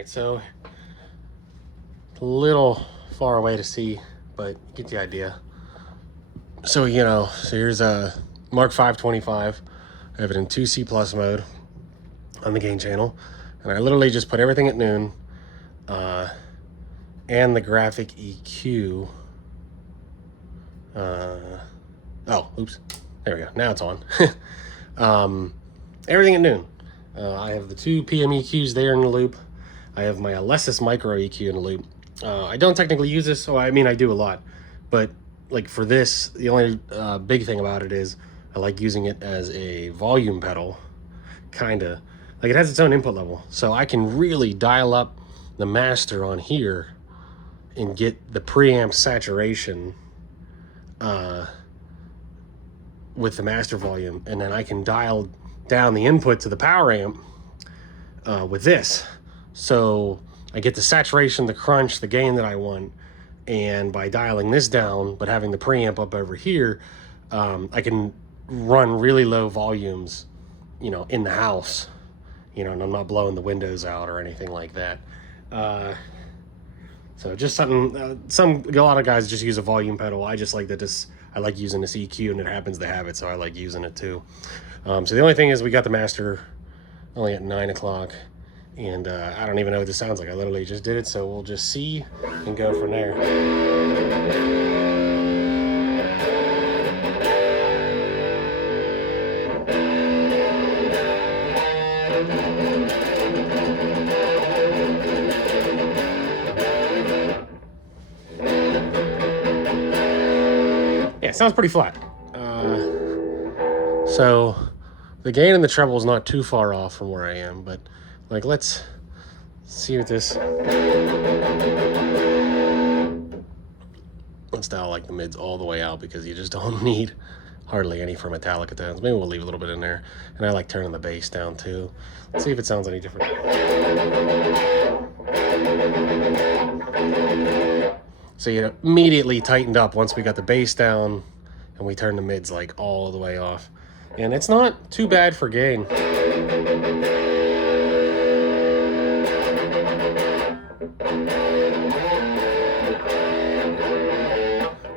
right, so a little far away to see, but you get the idea. So, so here's a Mark V25. I have it in 2C plus mode on the gain channel. And I literally just put everything at noon and the graphic EQ. Oops. There we go. Now it's on. Everything at noon. I have the two PMEQs there in the loop. I have my Alesis micro EQ in the loop. I don't technically use this, so I mean I do a lot. But like for this, the only big thing about it is I like using it as a volume pedal, kinda. Like it has its own input level, so I can really dial up the master on here and get the preamp saturation with the master volume, and then I can dial down the input to the power amp with this. So I get the saturation, the crunch, the gain that I want, and by dialing this down but having the preamp up over here, I can run really low volumes, in the house, and I'm not blowing the windows out or anything like that. So just something, a lot of guys just use a volume pedal. I just like that I like using this EQ, and it happens to have it, so I like using it too. So the only thing is we got the master only at 9 o'clock, and I don't even know what this sounds like. I literally just did it, so we'll just see and go from there. Yeah, it sounds pretty flat. So the gain and the treble is not too far off from where I am, but like let's see what this. Let's dial like the mids all the way out, because you just don't need hardly any for Metallica tones. Maybe we'll leave a little bit in there. And I like turning the bass down too. Let's see if it sounds any different. So you immediately tightened up once we got the bass down and we turned the mids like all the way off. And it's not too bad for gain.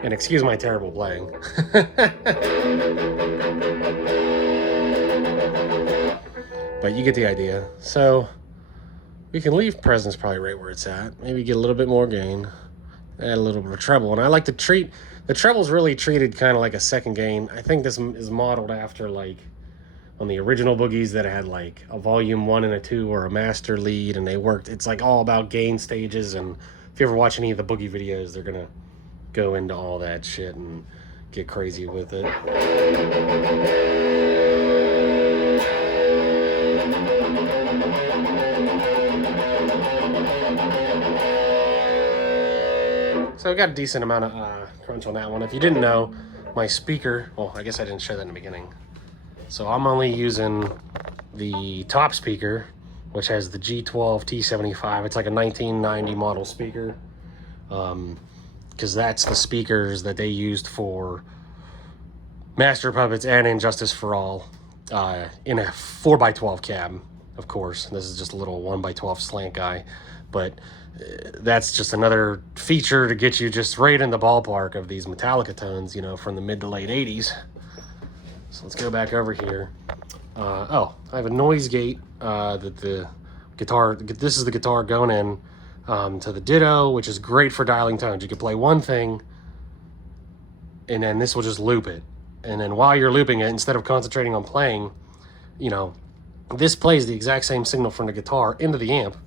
And excuse my terrible playing. But you get the idea. So we can leave presence probably right where it's at. Maybe get a little bit more gain. Add a little bit of treble. And I like to treat, the treble's really treated kind of like a second gain. I think this is modeled after like on the original Boogies that had like a volume 1 and a 2 or a master lead, and they worked. It's like all about gain stages, and if you ever watch any of the Boogie videos, they're gonna go into all that shit and get crazy with it. So I got a decent amount of crunch on that one. If you didn't know, my speaker, well, I guess I didn't show that in the beginning. So I'm only using the top speaker, which has the G12 T75. It's like a 1990 model speaker. Because that's the speakers that they used for Master Puppets and Injustice for All in a 4x12 cab, of course. This is just a little 1x12 slant guy, but that's just another feature to get you just right in the ballpark of these Metallica tones, from the mid to late 80s. So let's go back over here. I have a noise gate that the guitar, this is the guitar going in to the Ditto, which is great for dialing tones. You can play one thing, and then this will just loop it. And then while you're looping it, instead of concentrating on playing, this plays the exact same signal from the guitar into the amp.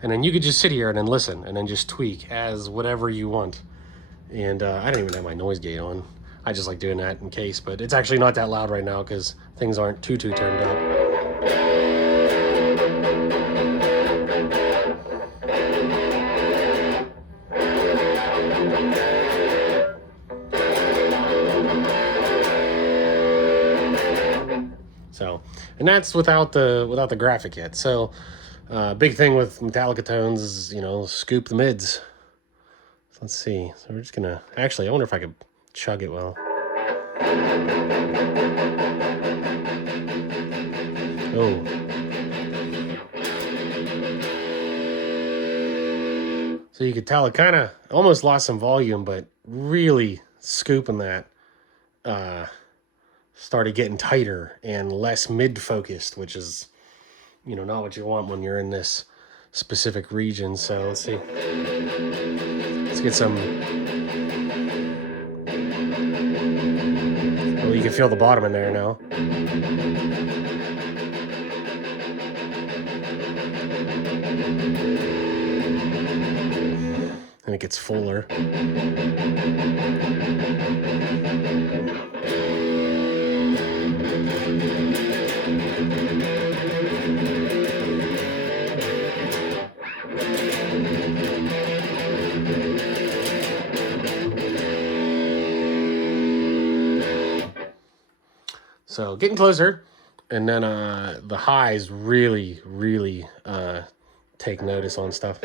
And then you could just sit here and then listen and then just tweak as whatever you want. And I don't even have my noise gate on. I just like doing that in case, but it's actually not that loud right now because things aren't too turned up. So, and that's without the graphic yet. So, big thing with Metallica tones is, scoop the mids. So let's see. So we're just gonna, actually, I wonder if I could chug it well. Oh. So you could tell it kind of almost lost some volume, but really scooping that started getting tighter and less mid-focused, which is, you know, not what you want when you're in this specific region. So let's see. Let's get some. Oh, you can feel the bottom in there now. And it gets fuller. So getting closer, and then the highs really take notice on stuff.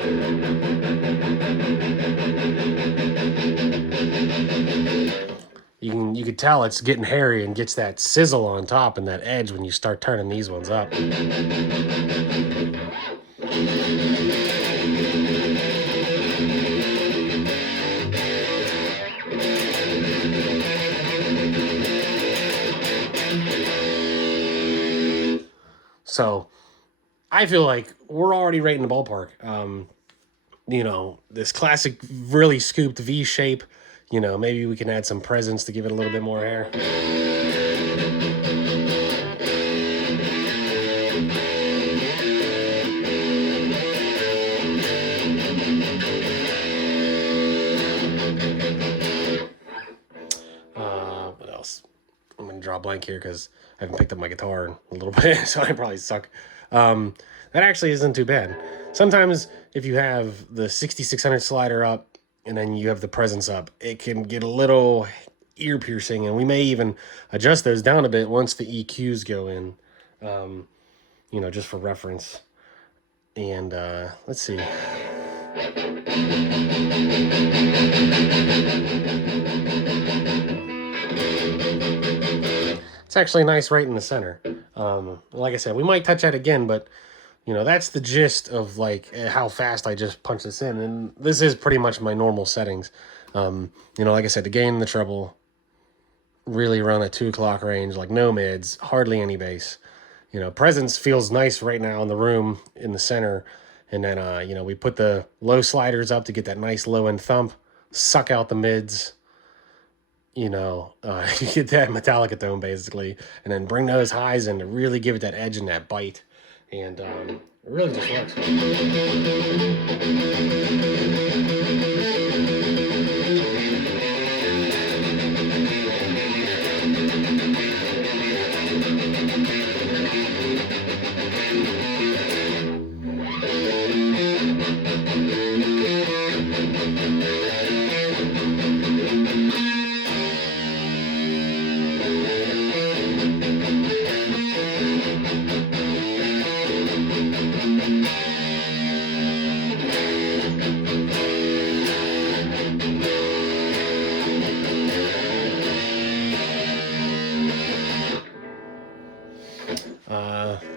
You could tell it's getting hairy and gets that sizzle on top and that edge when you start turning these ones up. So I feel like we're already right in the ballpark. You know, this classic really scooped V shape, you know, maybe we can add some presence to give it a little bit more hair. What else? I'm going to draw a blank here because I haven't picked up my guitar in a little bit, so I probably suck. That actually isn't too bad. Sometimes if you have the 6600 slider up and then you have the presence up, it can get a little ear piercing, and we may even adjust those down a bit once the EQs go in, you know, just for reference. And let's see. It's actually nice right in the center. Like I said, we might touch that again, but you know, that's the gist of like how fast I just punch this in. And this is pretty much my normal settings. You know, like I said, the gain and the treble really around that 2 o'clock range, like no mids, hardly any bass. You know, presence feels nice right now in the room in the center. And then, you know, we put the low sliders up to get that nice low end thump, suck out the mids. You know, you get that Metallica tone basically, and then bring those highs in to really give it that edge and that bite. And it really just works.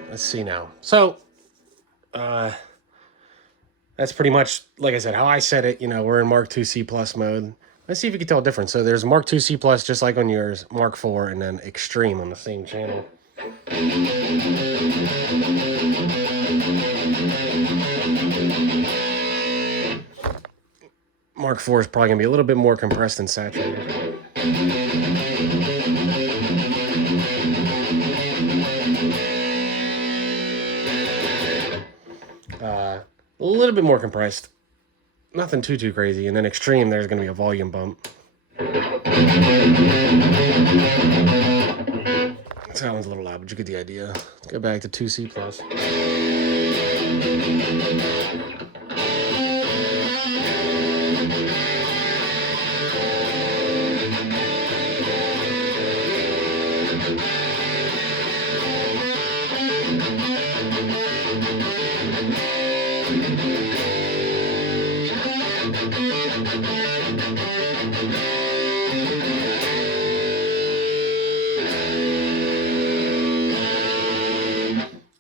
Let's see now. So, that's pretty much, like I said, how I said it. You know, we're in Mark II C plus mode. Let's see if you can tell a difference. So there's Mark II C plus, just like on yours, Mark IV, and then Extreme on the same channel. Mark IV is probably going to be a little bit more compressed and saturated. A little bit more compressed. Nothing too crazy. And then Extreme, there's going to be a volume bump. That one's a little loud, but you get the idea. Let's go back to 2C plus.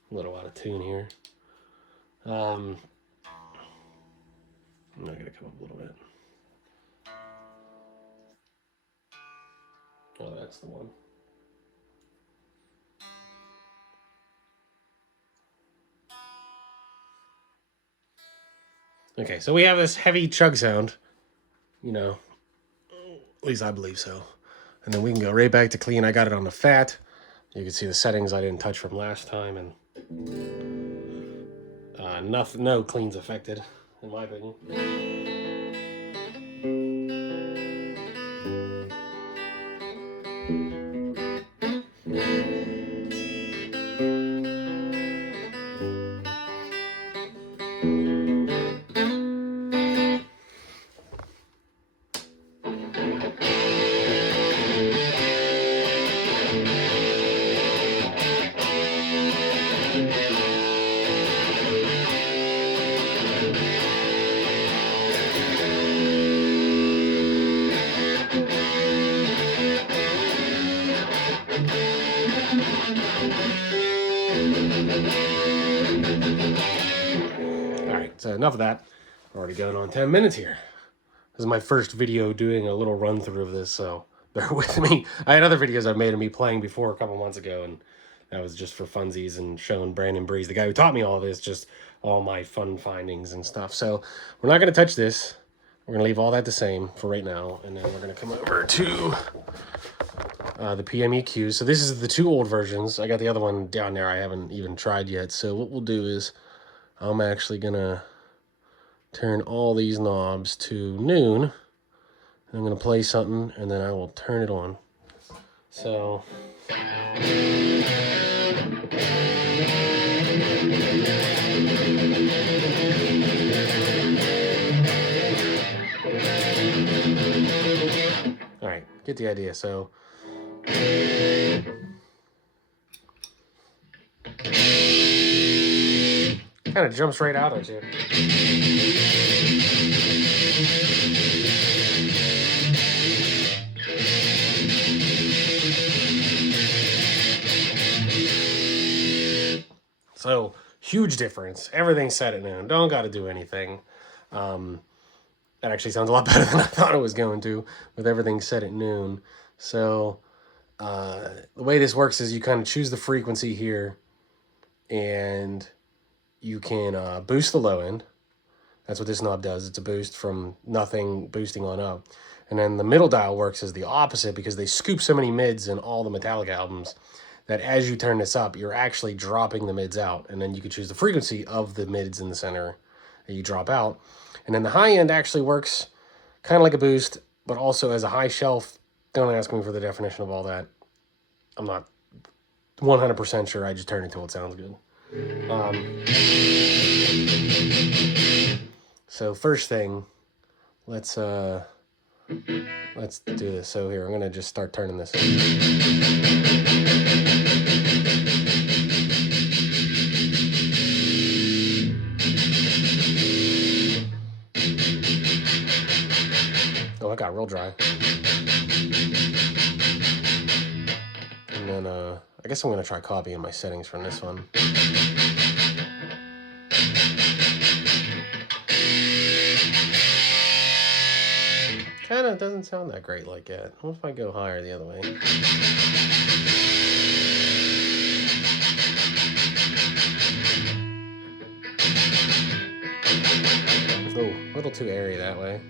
A little out of tune here. I'm not gonna come up a little bit. Oh, that's the one. Okay, so we have this heavy chug sound, you know, at least I believe so. And then we can go right back to clean. I got it on the fat. You can see the settings I didn't touch from last time, and no cleans affected, in my opinion. Alright, so enough of that. We're already going on 10 minutes here. This is my first video doing a little run through of this, so bear with me. I had other videos I've made of me playing before a couple months ago, and that was just for funsies and showing Brandon Breeze, the guy who taught me all this, just all my fun findings and stuff. So we're not going to touch this. We're going to leave all that the same for right now, and then we're going to come over to the PMEQ. So this is the 2 old versions. I got the other one down there I haven't even tried yet. So what we'll do is I'm actually going to turn all these knobs to noon. I'm going to play something, and then I will turn it on. So... Alright, get the idea. So... kind of jumps right out at you. So, huge difference. Everything's set at noon. Don't got to do anything. That actually sounds a lot better than I thought it was going to, with everything set at noon. So, the way this works is you kind of choose the frequency here, and you can boost the low end. That's what this knob does. It's a boost from nothing boosting on up. And then the middle dial works as the opposite, because they scoop so many mids in all the Metallica albums that as you turn this up, you're actually dropping the mids out. And then you can choose the frequency of the mids in the center that you drop out. And then the high end actually works kind of like a boost, but also as a high shelf. Don't ask me for the definition of all that. I'm not 100% sure. I just turn it till it sounds good. So first thing, let's do this. So here, I'm gonna just start turning this. Oh, it got real dry. And then I guess I'm gonna try copying my settings from this one. Kind of doesn't sound that great like that. What if I go higher the other way? Oh, a little too airy that way.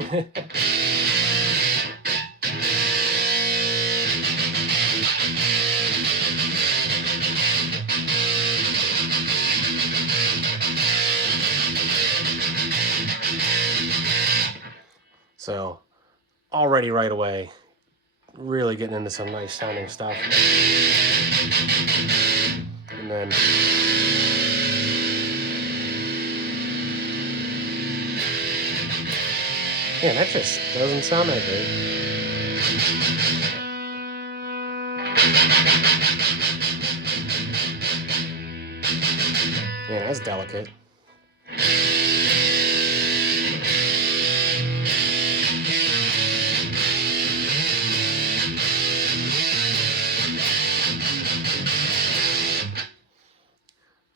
Okay. So, already right away, really getting into some nice sounding stuff. And then... man, that just doesn't sound that great. Man, that's delicate.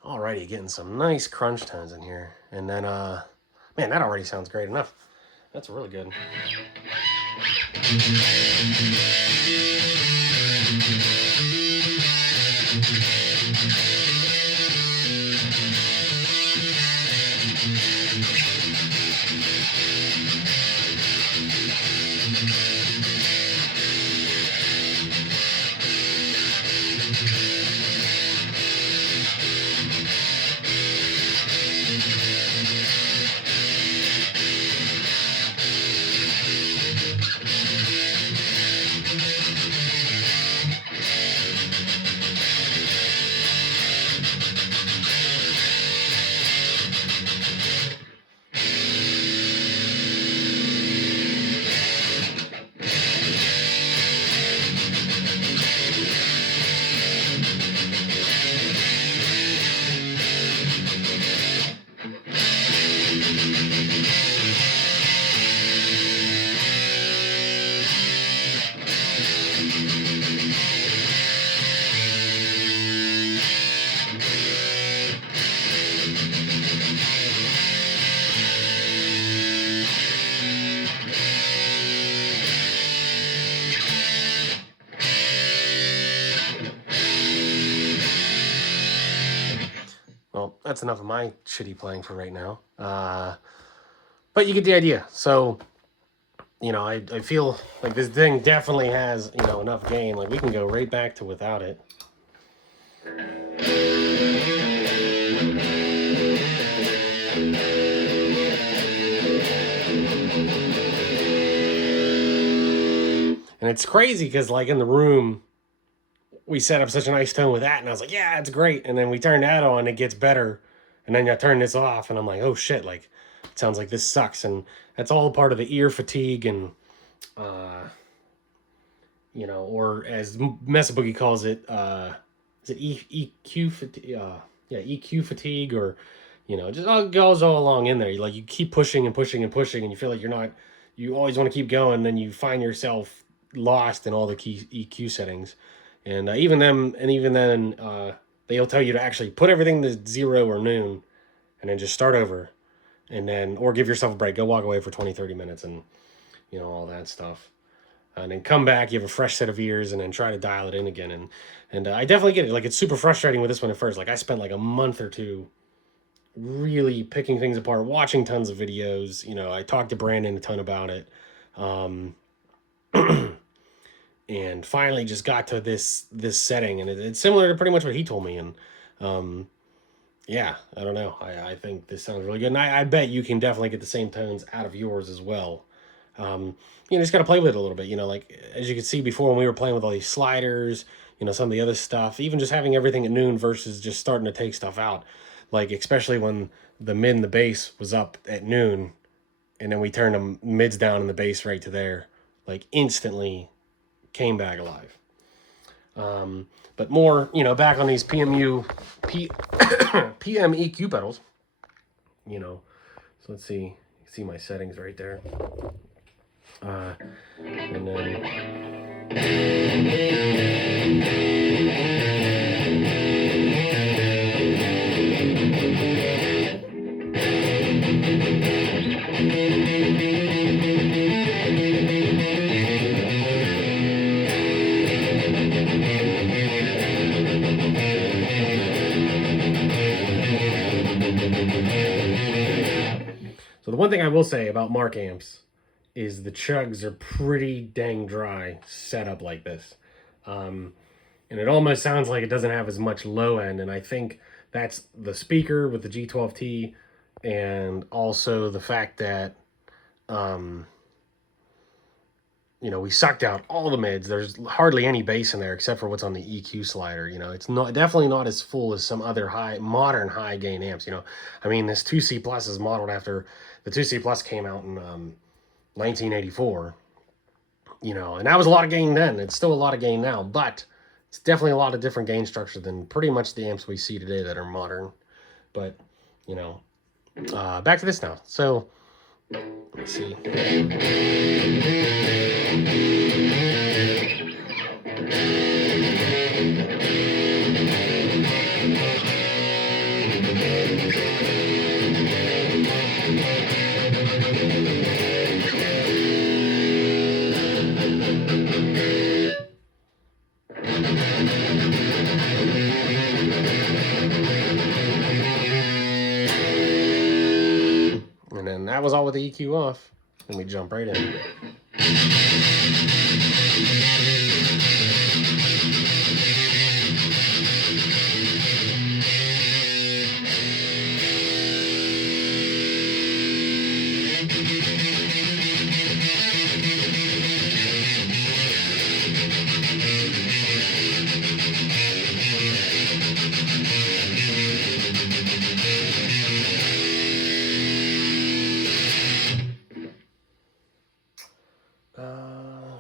Alrighty, getting some nice crunch tones in here. And then, man, that already sounds great enough. That's really good. Well, that's enough of my shitty playing for right now. But you get the idea. So, you know, I feel like this thing definitely has, you know, enough gain. Like, we can go right back to without it. And it's crazy because, like, in the room, we set up such a nice tone with that, and I was like, yeah, it's great. And then we turn that on, it gets better. And then I turn this off, and I'm like, oh shit, like, it sounds like this sucks. And that's all part of the ear fatigue and, you know, or as Mesa Boogie calls it, is it EQ fatigue? Yeah, EQ fatigue, or, you know, just all goes all along in there. Like, you keep pushing and pushing and pushing, and you feel like you always want to keep going, then you find yourself lost in all the key EQ settings. And even then, they'll tell you to actually put everything to 0 or noon, and then just start over, and then, or give yourself a break, go walk away for 20-30 minutes, and, you know, all that stuff, and then come back, you have a fresh set of ears, and then try to dial it in again. And I definitely get it. Like, it's super frustrating with this one at first. Like, I spent like a month or two really picking things apart, watching tons of videos. You know, I talked to Brandon a ton about it. And finally just got to this setting, and it's similar to pretty much what he told me. And yeah, I don't know. I think this sounds really good, and I bet you can definitely get the same tones out of yours as well. You just got to play with it a little bit. You know, like, as you could see before when we were playing with all these sliders, you know, some of the other stuff, even just having everything at noon versus just starting to take stuff out. Like, especially when the mid and the bass was up at noon, and then we turned the mids down and the bass right to there, like, instantly came back alive. But more, you know, back on these PMEQ pedals, you know. So let's see, you can see my settings right there. And so the one thing I will say about Mark amps is the chugs are pretty dang dry set up like this. And it almost sounds like it doesn't have as much low end, and I think that's the speaker with the G12T, and also the fact that, you know, we sucked out all the mids. There's hardly any bass in there except for what's on the EQ slider. You know, it's definitely not as full as some other modern high gain amps. You know, I mean, this 2C Plus is modeled after the 2C Plus came out in 1984. You know, and that was a lot of gain then. It's still a lot of gain now, but It's definitely a lot of different gain structure than pretty much the amps we see today that are modern. But, you know, back to this now. So, let's see. And then that was all with the EQ off. And we jump right in.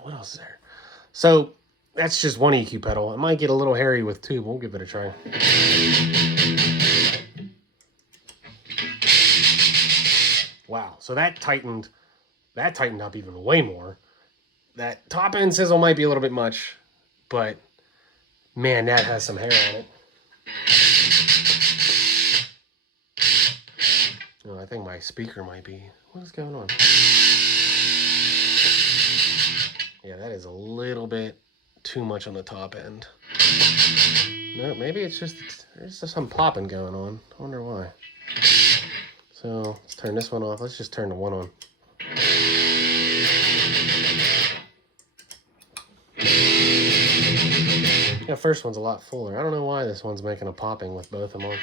What else is there? So that's just one EQ pedal. It might get a little hairy with two, but we'll give it a try. Wow, so that tightened up even way more. That top end sizzle might be a little bit much, but man, that has some hair on it. Oh, I think my speaker might be. What is going on? Yeah, that is a little bit too much on the top end. No, maybe it's just, there's just some popping going on. I wonder why. So let's turn this one off. Let's just turn the one on. Yeah, first one's a lot fuller. I don't know why this one's making a popping with both of them on.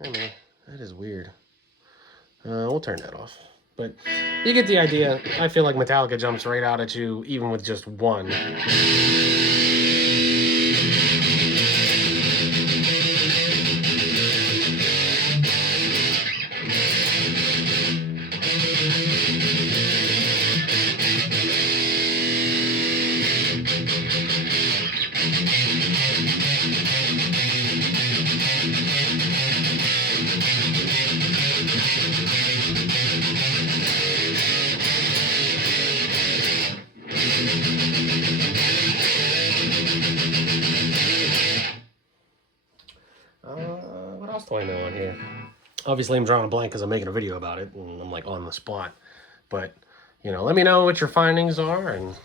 I don't know. That is weird. We'll turn that off. But you get the idea. I feel like Metallica jumps right out at you, even with just one. What else do I know on here? Obviously, I'm drawing a blank because I'm making a video about it, and I'm like on the spot. But, you know, let me know what your findings are, and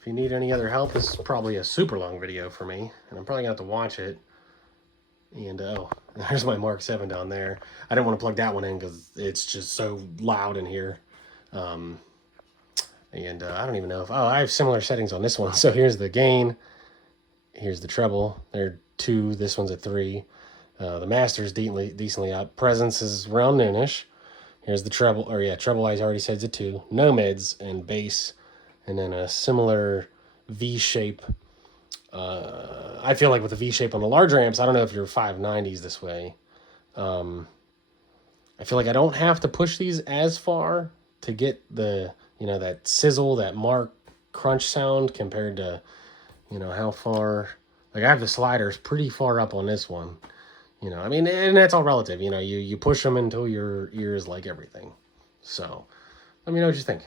if you need any other help, this is probably a super long video for me, and I'm probably going to have to watch it. And, oh, there's my Mark 7 down there. I didn't want to plug that one in because it's just so loud in here. I don't even know if... Oh, I have similar settings on this one. So here's the gain. Here's the treble. They're 2. This one's at 3. The master's decently up. Presence is around noonish. Here's the treble. Or yeah, treble I already said is a 2. No mids and bass. And then a similar V shape. I feel like with the V shape on the larger amps, I don't know if your 590s this way. I feel like I don't have to push these as far to get the, you know, that sizzle, that mark crunch sound compared to, you know, how far. Like I have the sliders pretty far up on this one. You know, I mean, and that's all relative. You know, you push them until your ears like everything. So let me know what you think.